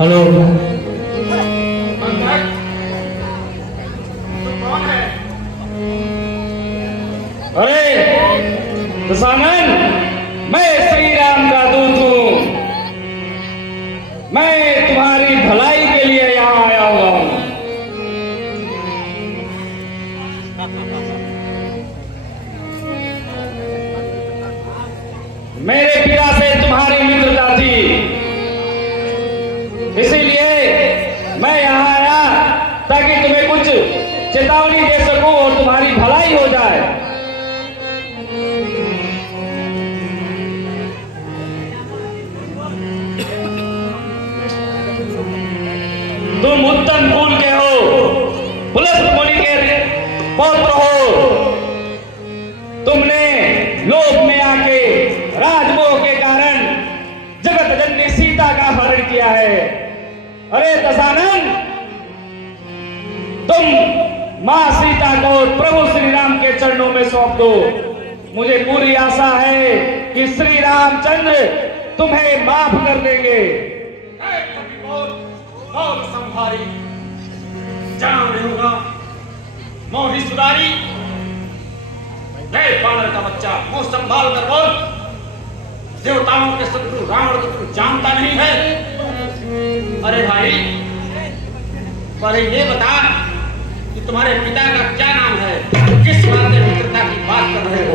Hello. अरे दशानन, मैं श्री राम का दूत हूं। मैं तुम्हारी भलाई के लिए यहाँ आया हुआ हूं। मेरे पिता से तुम्हारी मित्रता थी, इसीलिए मैं यहाँ आया ताकि तुम्हें कुछ चेतावनी दे सकूं और तुम्हारी भलाई हो जाए। तुम उत्तम कुल के हो, पुलस्त मुनि के पौत्र हो। तुमने लोभ में आके राजमोह के कारण जगत जननी सीता का हरण किया है। अरे दशानन, तुम मां सीता को प्रभु श्री राम के चरणों में सौंप दो। मुझे पूरी आशा है कि श्री रामचंद्र तुम्हें माफ कर देंगे। संभारी जान रहूंगा मोही सुधारी। बानर का बच्चा, मुंह संभाल कर बोल। देवताओं के शत्रु रावण को तू जानता नहीं है। अरे भाई, पहले ये बता कि तुम्हारे पिता का क्या नाम है? किस नाते मित्रता की बात कर रहे हो?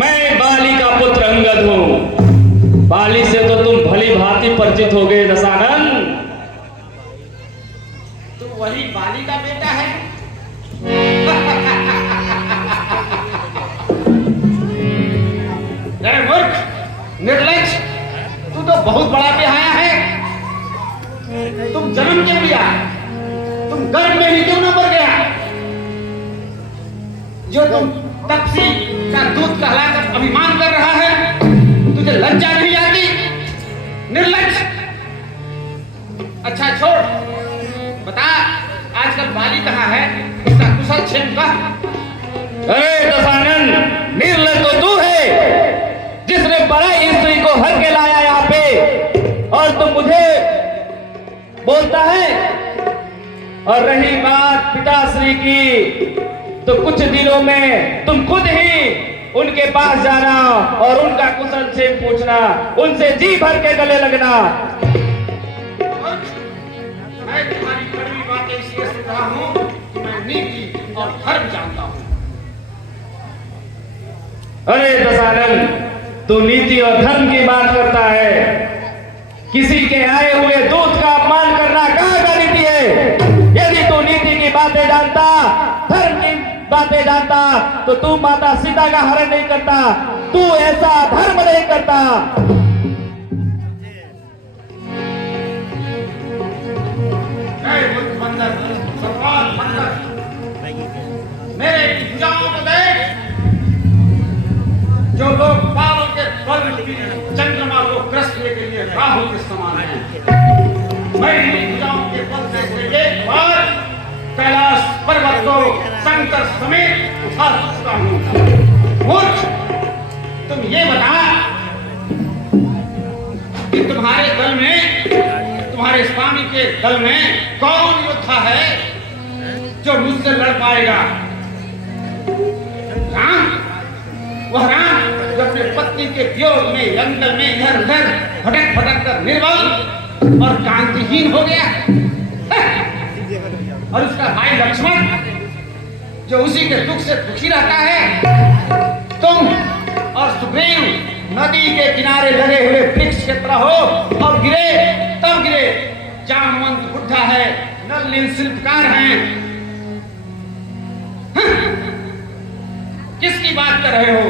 मैं बाली का पुत्र अंगद हूं। बाली से तो तुम भली भांति परिचित हो गए दशानन। तू वही बाली का बेटा है? अरे मूर्ख, निर्लज्ज, तू तो बहुत बड़ा बेहाया है। तुम जन्म क्यों लिया? तुम गर्भ में ही क्यों न मर गया? जो तुम तपसी का दूध कहलाकर अभिमान कर रहा है, तुझे लज्जा नहीं आती? निर्लज्ज। अच्छा छोड़, बता आजकल बाली कहाँ है? उसका कुशल क्षेम का। अरे दशानन, निर्लज्ज तो तू है जिसने पराई स्त्री को हर के लाया यहाँ पे, और तुम मुझे बोलता है। और रही बात पिताश्री की, तो कुछ दिनों में तुम खुद ही उनके पास जाना और उनका कुशल क्षेम पूछना, उनसे जी भर के गले लगना। मैं तुम्हारी कड़वी बातें इसलिए सुन रहा हूं कि मैं नीति और धर्म जानता हूं। अरे दशानन, तू नीति और धर्म की बात करता है। किसी के आए हुए दूत का अपमान करना कहाँ का नीति है? यदि तू नीति की बातें जानता, धर्म की बातें जानता, तो तू माता सीता का हरण नहीं करता, तू ऐसा धर्म नहीं करता। मेरे भुजाओं को देख, जो लोग बालों के बल की चंद्रमा को ग्रसने के लिए राहु के समान है। मैं इन भुजाओं के बल से एक बार कैलाश पर्वत को शंकर समेत उठा सकता हूँ। मूर्ख, तुम ये बता कि तुम्हारे दल में, तुम्हारे स्वामी के दल में कौन योद्धा है जो मुझसे लड़ पाएगा? राम, वह राम जो अपने पत्नी के वियोग में जंगल में इधर उधर भटक भटक कर निर्बल और कांतिहीन हो गया, और उसका भाई लक्ष्मण जो उसी के दुख से दुखी रहता है। तुम और सुग्रीव नदी के किनारे लगे हुए वृक्ष के तरह हो, और गिरे तब गिरे। जामवंत बुढ़ा है, नलिन शिल्पकार हैं। किसकी बात कर रहे हो?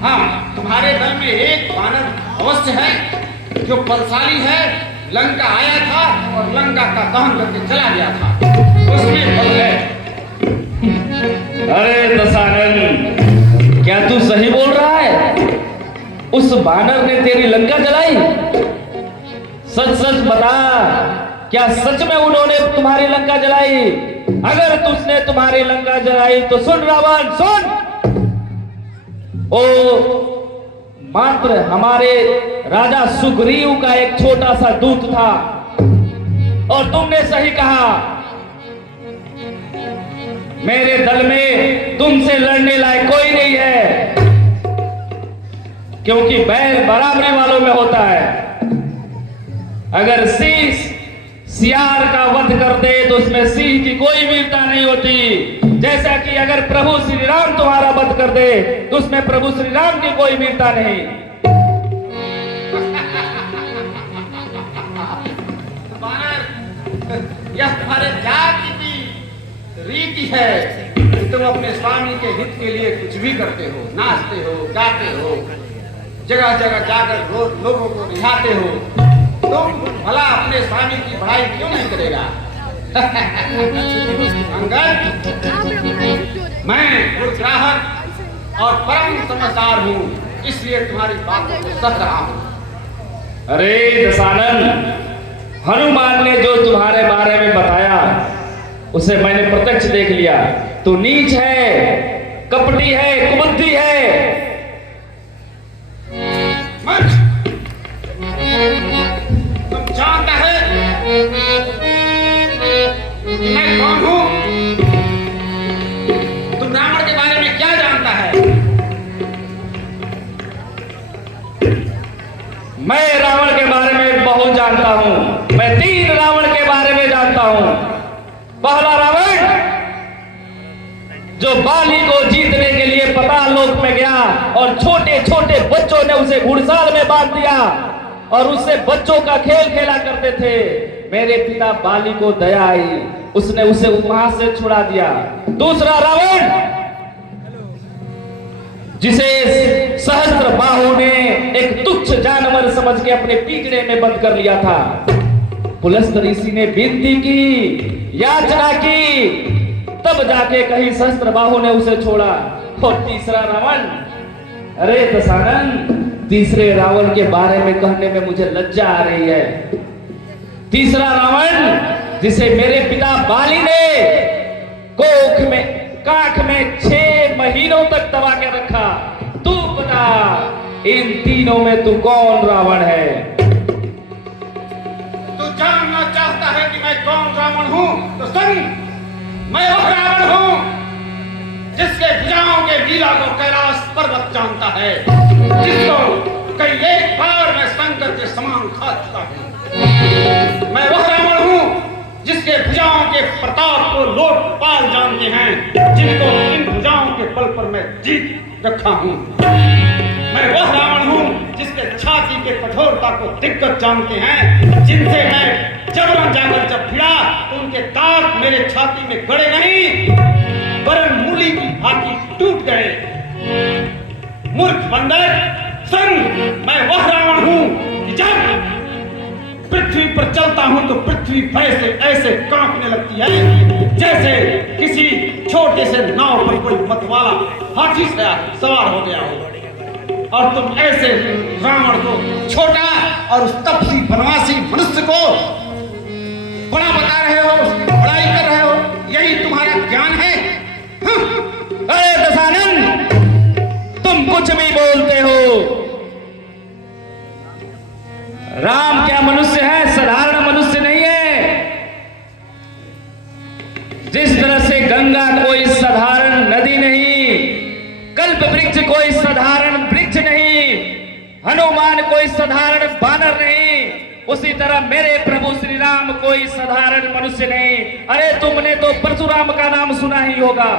हाँ, तुम्हारे दल में एक वानर अवश्य है जो बलशाली है लंका आया था और लंका का दहन करके चला गया था, उसमें बल है। अरे दशानन, क्या तू सही बोल रहा है? उस बानर ने तेरी लंका जलाई? सच सच बता, क्या सच में उन्होंने तुम्हारी लंका जलाई? अगर तुझने तुम्हारी लंका जलाई तो सुन रावण, सुन। ओ मात्र हमारे राजा सुग्रीव का एक छोटा सा दूत था, और तुमने सही कहा, मेरे दल में तुमसे लड़ने लायक कोई नहीं है, क्योंकि बैल बराबरी वालों में होता है। अगर सिंह सियार का वध कर दे तो उसमें सिंह की कोई वीरता नहीं होती, जैसा कि अगर प्रभु श्री राम तुम्हारा वध कर दे तो उसमें प्रभु श्री राम की कोई वीरता नहीं। यह तुम्हारे जाति की रीति है कि तुम अपने स्वामी के हित के लिए कुछ भी करते हो, नाचते हो, गाते हो, जगह जगह जाकर लोगों को रिझाते हो। तुम भला अपने स्वामी की बढ़ाई क्यों नहीं करेगा? अंगद, मैं दुर्ग्राहक और परम समझदार हूँ, इसलिए तुम्हारी बातों को सह रहा हूँ। अरे दशानन, हनुमान ने जो तुम्हारे बारे में बताया उसे मैंने प्रत्यक्ष देख लिया। तू नीच है, कपटी है, कुबुद्धि है। तुम जानता है मैं कौन हूँ? तुम रावण के बारे में क्या जानता है? मैं रावण के बारे में बहुत जानता हूं। मैं 3 रावण के बारे में जानता हूं। पहला रावण जो बाली को जीतने के लिए पाताल लोक में गया और छोटे छोटे बच्चों ने उसे घुड़साल में बांध दिया और उससे बच्चों का खेल खेला करते थे। मेरे पिता बाली को दया आई, उसने उसे वहां से छुड़ा दिया। दूसरा रावण जिसे सहस्त्र बाहु ने एक तुच्छ जानवर समझ के अपने पिंजरे में बंद कर लिया था। पुलस्त्य ऋषि ने विनती की, याचना की, तब जाके कहीं सहस्त्र बाहु ने उसे छोड़ा। और तीसरा रावण, अरे दशानन, तीसरे रावण के बारे में कहने में मुझे लज्जा आ रही है। तीसरा रावण जिसे मेरे पिता बाली ने काख में 6 महीनों तक दबा के रखा। तू बता, इन तीनों में तू कौन रावण है? तू जानना चाहता है कि मैं कौन रावण हूँ? तो सुन, मैं वह रावण हूँ जिसके भुजाओं के लीला को कैलाश पर्वत जानता है, जिसको कई एक बार मैं शंकर के समान खा चुका हूँ। मैं वह रावण हूँ जिसके भुजाओं के प्रताप को लोग पाल जानते हैं, जिनको इन भुजाओं के बल पर मैं जीत रखा हूँ। मैं वह रावण हूँ जिसके छाती के कठोरता को दिक्कत जानते हैं, जिनसे मैं जबरन जाकर जब भिड़ा तो उनके दांत मेरे छाती में गड़े नहीं, वरन मूली की भांति टूट गए। मूर्ख बंदर, सुन, मैं वह रावण हूँ कि जब पृथ्वी पर चलता हूं तो पृथ्वी भय से ऐसे कांपने लगती है जैसे किसी छोटे से नाव पर कोई मतवाला हाथी से सवार हो गया हो। और तुम ऐसे रावण को छोटा और उस तपसी बनवासी मनुष्य को बड़ा बता रहे हो, उसकी बड़ाई कर रहे हो, यही तुम्हारा ज्ञान है? अरे दशानन, तुम कुछ भी बोलते हो। राम क्या मनुष्य है? साधारण मनुष्य नहीं है। जिस तरह से गंगा कोई साधारण नदी नहीं, कल्प वृक्ष कोई साधारण वृक्ष नहीं, हनुमान कोई साधारण बानर नहीं, उसी तरह मेरे प्रभु श्री राम कोई साधारण मनुष्य नहीं। अरे तुमने तो परशुराम का नाम सुना ही होगा।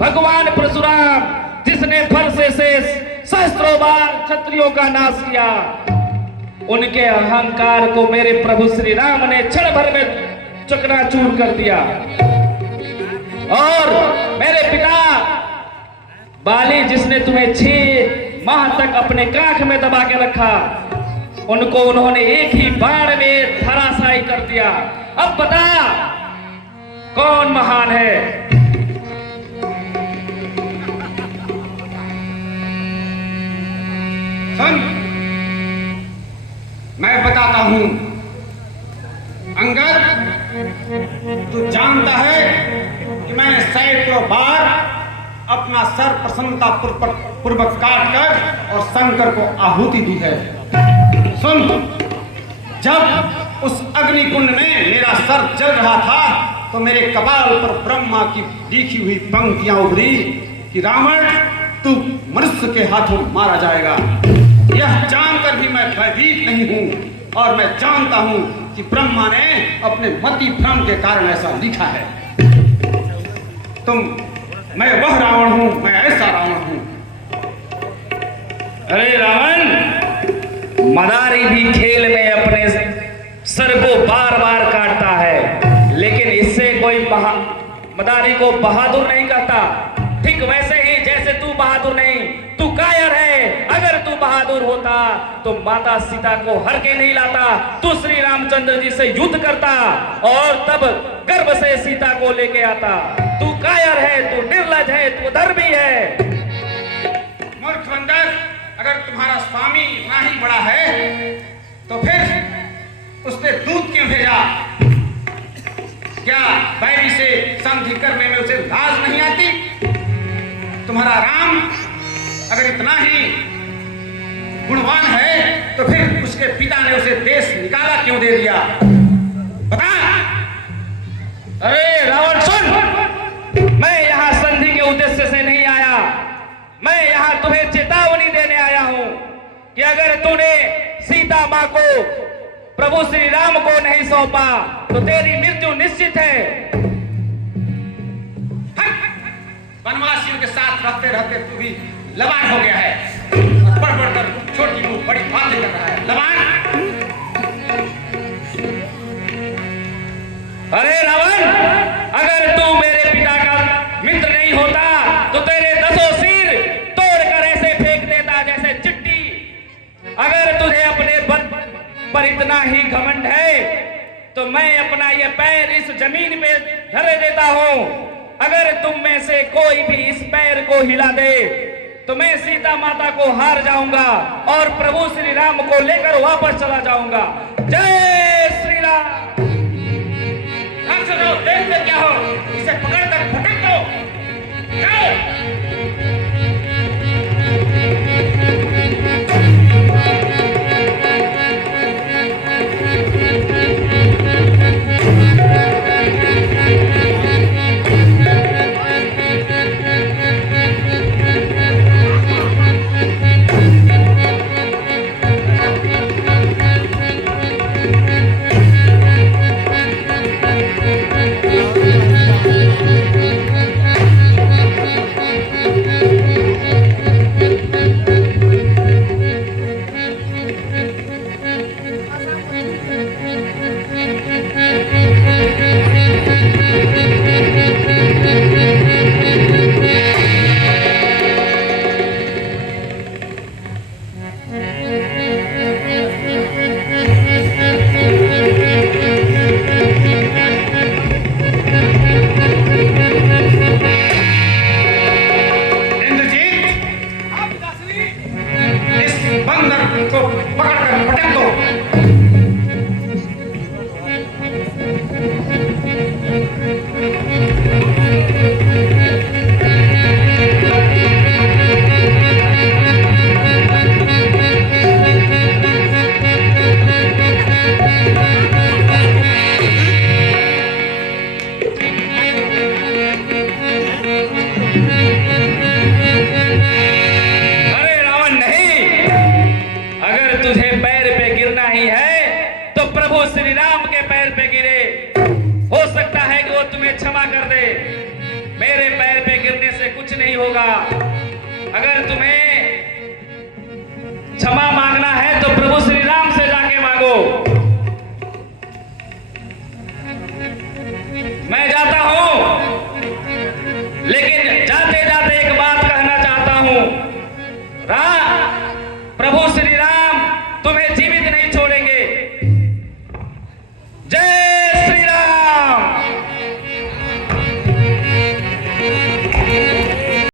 भगवान परशुराम जिसने फरसे से सहस्त्रों बार क्षत्रियों का नाश किया, उनके अहंकार को मेरे प्रभु श्री राम ने क्षण भर में चकनाचूर कर दिया। और मेरे पिता बाली जिसने तुम्हें 6 माह तक अपने काख में दबा के रखा, उनको उन्होंने एक ही बाण में धराशायी कर दिया। अब बता कौन महान है? सुन, मैं बताता हूं। अंगद, तू जानता है कि मैंने सैकड़ों बार अपना सर प्रसन्नता पूर्वक काट कर और शंकर को आहुति दी है। सुन, जब उस अग्निकुंड में मेरा सर जल रहा था तो मेरे कपाल पर ब्रह्मा की लिखी हुई पंक्तियां उभरी कि रावण, तू मनुष्य के हाथों मारा जाएगा। यह जानकर भी मैं भयभीत नहीं हूं और मैं जानता हूं कि ब्रह्मा ने अपने मति भ्रम के कारण ऐसा लिखा है। मैं वह रावण हूं, मैं ऐसा रावण हूं। अरे रावण, मदारी भी खेल में अपने सर को बार बार काटता है, लेकिन इससे कोई मदारी को बहादुर नहीं कहता। ठीक वैसे ही जैसे तू बहादुर नहीं, तू कायर है। अगर तू बहादुर होता तो माता सीता को हर के नहीं लाता, तू श्री रामचंद्र जी से युद्ध करता और तब गर्भ से सीता को लेके आता। तू कायर है, तू निर्लज है, तू धर्मी है। मूर्ख बंदर, अगर तुम्हारा स्वामी इतना ही बड़ा है तो फिर उसने दूत क्यों भेजा? क्या बैरी से संधि करने में उसे लाज नहीं आती? तुम्हारा राम अगर इतना ही गुणवान है तो फिर उसके पिता ने उसे देश निकाला क्यों दे दिया? बता। अरे रावण सुन, मैं यहाँ संधि के उद्देश्य से नहीं आया। मैं यहाँ तुम्हें चेतावनी देने आया हूँ कि अगर तूने सीता माँ को प्रभु श्री राम को नहीं सौंपा तो तेरी मृत्यु निश्चित है। वनवासियों के साथ रहते रहते तू भी लबान हो गया है। बढ़ बढ़कर छोटी मुंह बड़ी बातें कर रहा है। लबान। अरे रावण, अगर तू मेरे पिता का मित्र नहीं होता तो तेरे 10 सिर तोड़कर ऐसे फेंक देता जैसे चिट्टी। अगर तुझे अपने बल पर इतना ही घमंड है तो मैं अपना ये पैर इस जमीन पे धरे देता हूँ। अगर तुम में से कोई भी इस पैर को हिला दे तो मैं सीता माता को हार जाऊंगा और प्रभु श्री राम को लेकर वापस चला जाऊंगा। जय श्री राम। देखते क्या हो, इसे पकड़कर फटक दो। होगा। अगर तुम्हें क्षमा मांगना है तो प्रभु श्री राम से जाके मांगो। मैं जाता हूं, लेकिन जाते जाते एक बात कहना चाहता हूं। प्रभु श्री राम तुम्हें जीवित नहीं जय